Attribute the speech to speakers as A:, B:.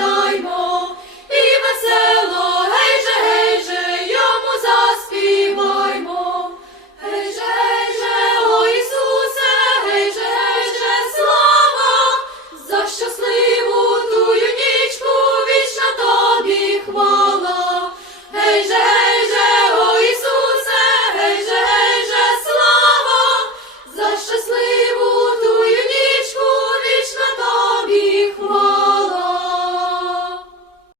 A: thy.